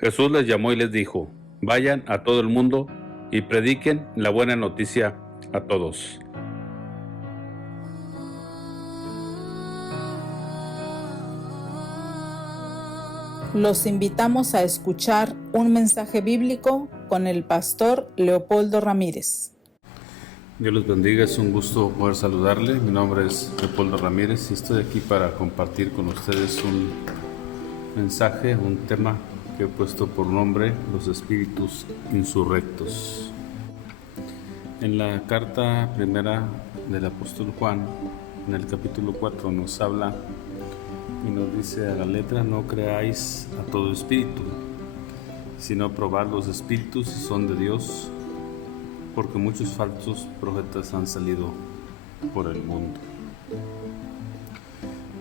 Jesús les llamó y les dijo: vayan a todo el mundo y prediquen la buena noticia a todos. Los invitamos a escuchar un mensaje bíblico con el pastor Leopoldo Ramírez. Dios los bendiga, es un gusto poder saludarle. Mi nombre es Leopoldo Ramírez y estoy aquí para compartir con ustedes un mensaje, un tema que he puesto por nombre los espíritus insurrectos. En la carta primera del apóstol Juan, en el capítulo 4, nos habla y nos dice a la letra: no creáis a todo espíritu, sino probad los espíritus si son de Dios, porque muchos falsos profetas han salido por el mundo.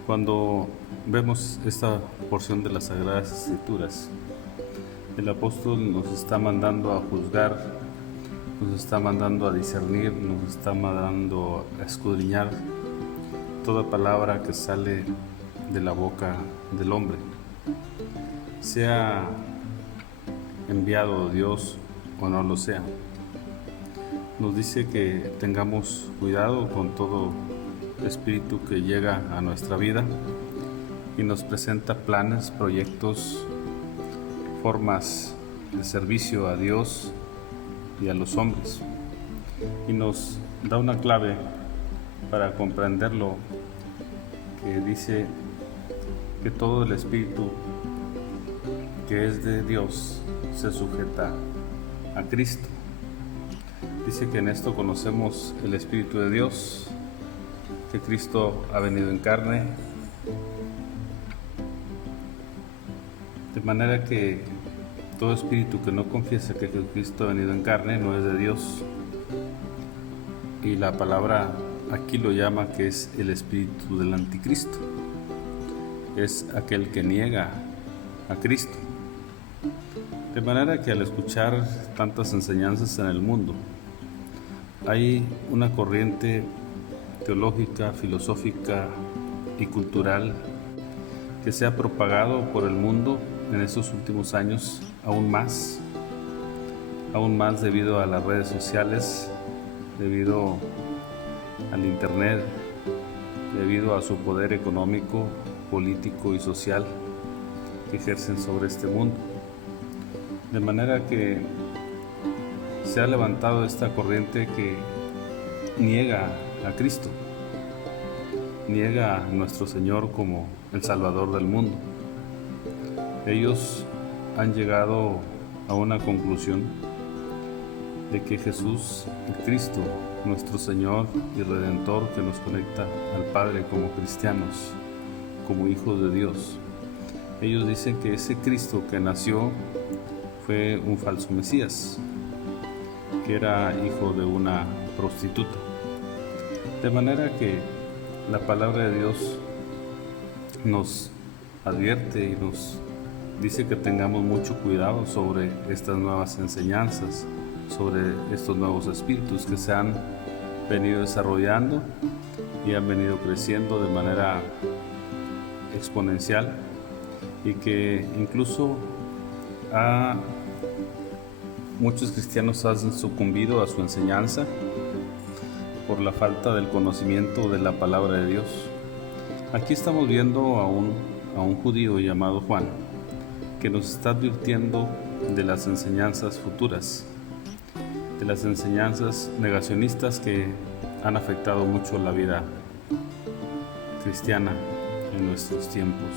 Cuando vemos esta porción de las Sagradas Escrituras, el apóstol nos está mandando a juzgar, nos está mandando a discernir, nos está mandando a escudriñar toda palabra que sale de la boca del hombre, sea enviado Dios o no lo sea. Nos dice que tengamos cuidado con todo espíritu que llega a nuestra vida y nos presenta planes, proyectos, formas de servicio a Dios y a los hombres, y nos da una clave para comprenderlo, que dice que todo el espíritu que es de Dios se sujeta a Cristo. Dice que en esto conocemos el Espíritu de Dios, que Cristo ha venido en carne, de manera que todo espíritu que no confiesa que Cristo ha venido en carne no es de Dios. Y la palabra aquí lo llama que es el espíritu del anticristo. Es aquel que niega a Cristo. De manera que al escuchar tantas enseñanzas en el mundo, hay una corriente teológica, filosófica y cultural que se ha propagado por el mundo en estos últimos años aún más debido a las redes sociales, debido al internet, debido a su poder económico, político y social que ejercen sobre este mundo. De manera que se ha levantado esta corriente que niega a Cristo, niega a nuestro Señor como el Salvador del mundo. Ellos han llegado a una conclusión de que Jesús, el Cristo, nuestro Señor y Redentor, que nos conecta al Padre como cristianos, como hijos de Dios, ellos dicen que ese Cristo que nació fue un falso Mesías, que era hijo de una prostituta. De manera que la palabra de Dios nos advierte y nos dice que tengamos mucho cuidado sobre estas nuevas enseñanzas, sobre estos nuevos espíritus que se han venido desarrollando y han venido creciendo de manera exponencial, y que incluso muchos cristianos han sucumbido a su enseñanza por la falta del conocimiento de la palabra de Dios. Aquí estamos viendo a un judío llamado Juan, que nos está advirtiendo de las enseñanzas futuras, de las enseñanzas negacionistas que han afectado mucho la vida cristiana en nuestros tiempos.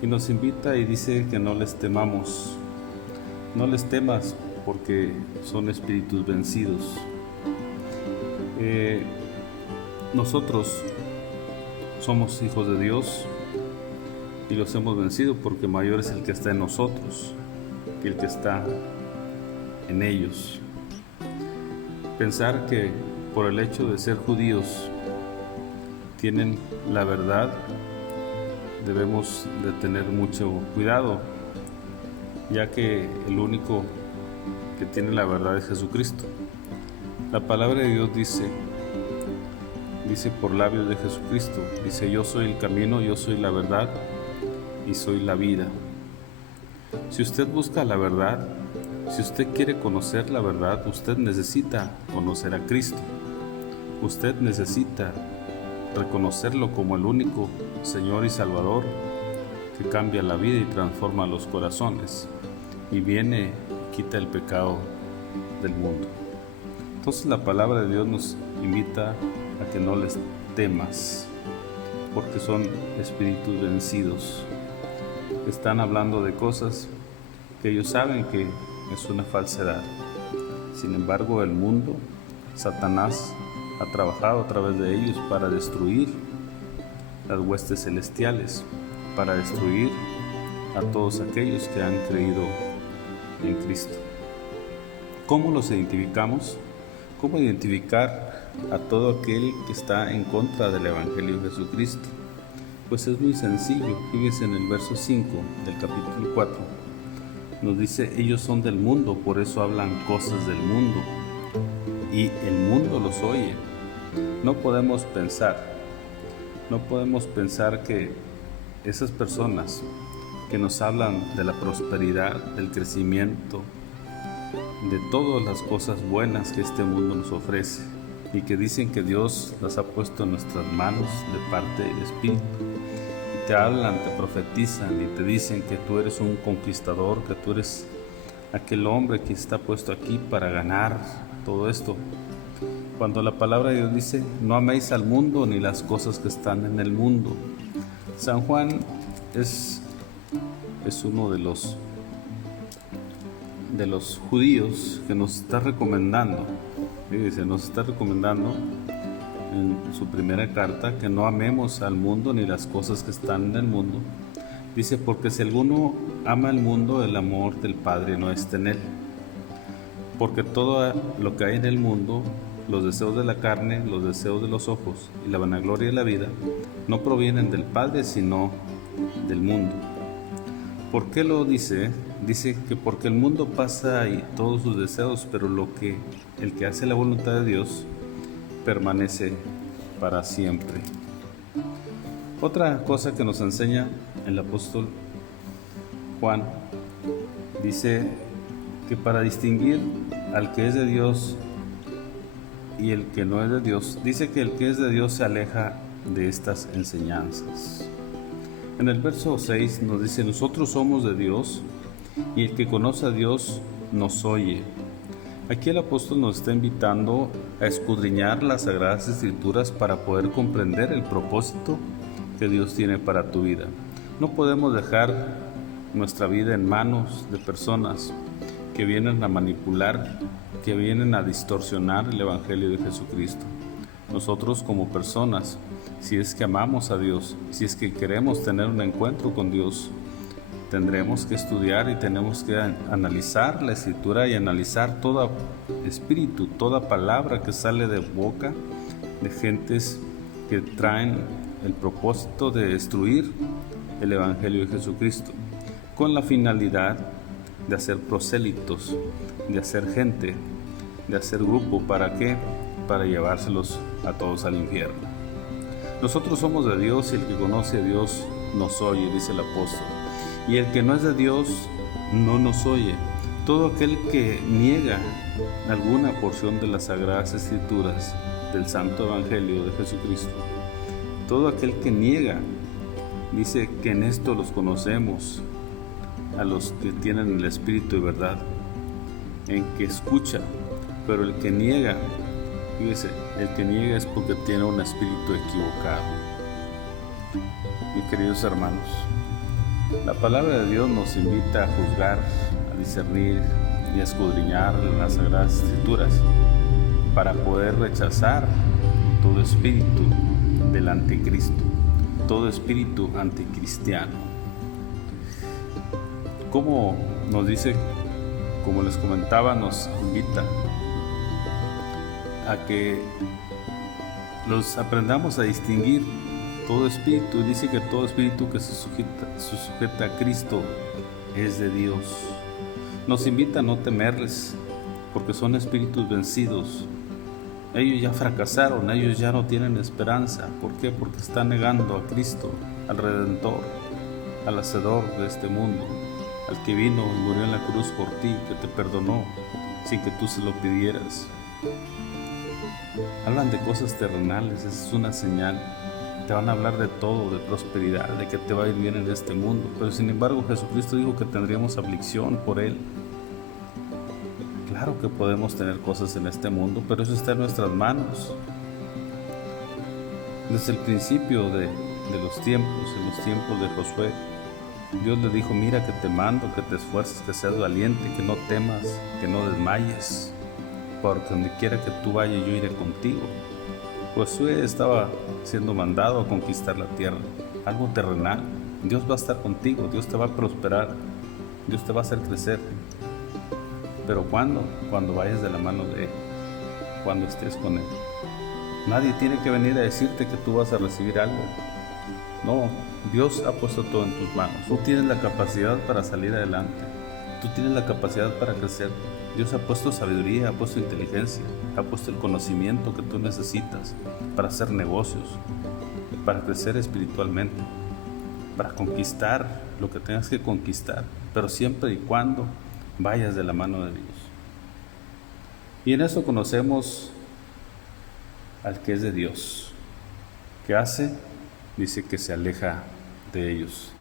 Y nos invita y dice que no les temamos. No les temas, porque son espíritus vencidos. Nosotros somos hijos de Dios y los hemos vencido, porque mayor es el que está en nosotros que el que está en ellos. Pensar que por el hecho de ser judíos tienen la verdad, debemos de tener mucho cuidado, ya que el único que tiene la verdad es Jesucristo. La palabra de Dios dice por labios de Jesucristo, dice: yo soy el camino, yo soy la verdad y soy la vida. Si usted busca la verdad, si usted quiere conocer la verdad, usted necesita conocer a Cristo. Usted necesita reconocerlo como el único Señor y Salvador que cambia la vida y transforma los corazones y viene y quita el pecado del mundo. Entonces la palabra de Dios nos invita a que no les temas, porque son espíritus vencidos. Están hablando de cosas que ellos saben que es una falsedad. Sin embargo, el mundo, Satanás, ha trabajado a través de ellos para destruir las huestes celestiales, para destruir a todos aquellos que han creído en Cristo. ¿Cómo los identificamos? ¿Cómo identificar a todo aquel que está en contra del Evangelio de Jesucristo? Pues es muy sencillo. Fíjense en el verso 5 del capítulo 4. Nos dice, ellos son del mundo, por eso hablan cosas del mundo. Y el mundo los oye. No podemos pensar que esas personas que nos hablan de la prosperidad, del crecimiento, de todas las cosas buenas que este mundo nos ofrece y que dicen que Dios las ha puesto en nuestras manos de parte del Espíritu, y te hablan, te profetizan y te dicen que tú eres un conquistador, que tú eres aquel hombre que está puesto aquí para ganar todo esto. Cuando la palabra de Dios dice, no améis al mundo ni las cosas que están en el mundo. San Juan es uno de los judíos que nos está recomendando, fíjense, nos está recomendando en su primera carta que no amemos al mundo ni las cosas que están en el mundo. Dice, porque si alguno ama el mundo, el amor del Padre no está en él. Porque todo lo que hay en el mundo, los deseos de la carne, los deseos de los ojos y la vanagloria de la vida, no provienen del Padre, sino del mundo. ¿Por qué lo dice? Dice que porque el mundo pasa y todos sus deseos, pero el que hace la voluntad de Dios permanece para siempre. Otra cosa que nos enseña el apóstol Juan, dice que para distinguir al que es de Dios y el que no es de Dios, dice que el que es de Dios se aleja de estas enseñanzas. En el verso 6 nos dice, nosotros somos de Dios y el que conoce a Dios nos oye. Aquí el apóstol nos está invitando a escudriñar las Sagradas Escrituras para poder comprender el propósito que Dios tiene para tu vida. No podemos dejar nuestra vida en manos de personas que vienen a manipular, que vienen a distorsionar el Evangelio de Jesucristo. Nosotros como personas, si es que amamos a Dios, si es que queremos tener un encuentro con Dios, tendremos que estudiar y tenemos que analizar la Escritura y analizar todo espíritu, toda palabra que sale de boca de gentes que traen el propósito de destruir el Evangelio de Jesucristo, con la finalidad de hacer prosélitos, de hacer gente, de hacer grupo. ¿Para qué? Para llevárselos a todos al infierno. Nosotros somos de Dios y el que conoce a Dios nos oye, dice el apóstol. Y el que no es de Dios no nos oye. Todo aquel que niega alguna porción de las Sagradas Escrituras, del Santo Evangelio de Jesucristo, todo aquel que niega, dice que en esto los conocemos, a los que tienen el Espíritu de verdad, en que escucha, pero el que niega, fíjese, el que niega es porque tiene un espíritu equivocado. Mis queridos hermanos, la palabra de Dios nos invita a juzgar, a discernir y a escudriñar las Sagradas Escrituras para poder rechazar todo espíritu del anticristo, todo espíritu anticristiano. Como nos dice, como les comentaba, nos invita a que los aprendamos a distinguir todo espíritu. Dice que todo espíritu que se sujeta a Cristo es de Dios. Nos invita a no temerles, porque son espíritus vencidos. Ellos ya fracasaron, ellos ya no tienen esperanza. ¿Por qué? Porque están negando a Cristo, al Redentor, al Hacedor de este mundo. al que vino y murió en la cruz por ti, que te perdonó sin que tú se lo pidieras. Hablan de cosas terrenales, esa es una señal. Te van a hablar de todo, de prosperidad, de que te va a ir bien en este mundo. Pero sin embargo Jesucristo dijo que tendríamos aflicción por Él. Claro que podemos tener cosas en este mundo, pero eso está en nuestras manos. Desde el principio de los tiempos, en los tiempos de Josué, Dios le dijo: mira que te mando, que te esfuerces, que seas valiente, que no temas, que no desmayes, porque donde quiera que tú vayas yo iré contigo. Josué estaba siendo mandado a conquistar la tierra, algo terrenal. Dios va a estar contigo, Dios te va a prosperar, Dios te va a hacer crecer. Pero ¿cuándo? Cuando vayas de la mano de Él, cuando estés con Él. Nadie tiene que venir a decirte que tú vas a recibir algo. No, Dios ha puesto todo en tus manos. Tú tienes la capacidad para salir adelante. Tú tienes la capacidad para crecer. Dios ha puesto sabiduría, ha puesto inteligencia, ha puesto el conocimiento que tú necesitas para hacer negocios, para crecer espiritualmente, para conquistar lo que tengas que conquistar, pero siempre y cuando vayas de la mano de Dios. Y en eso conocemos al que es de Dios. ¿Qué hace? Dice que se aleja de ellos.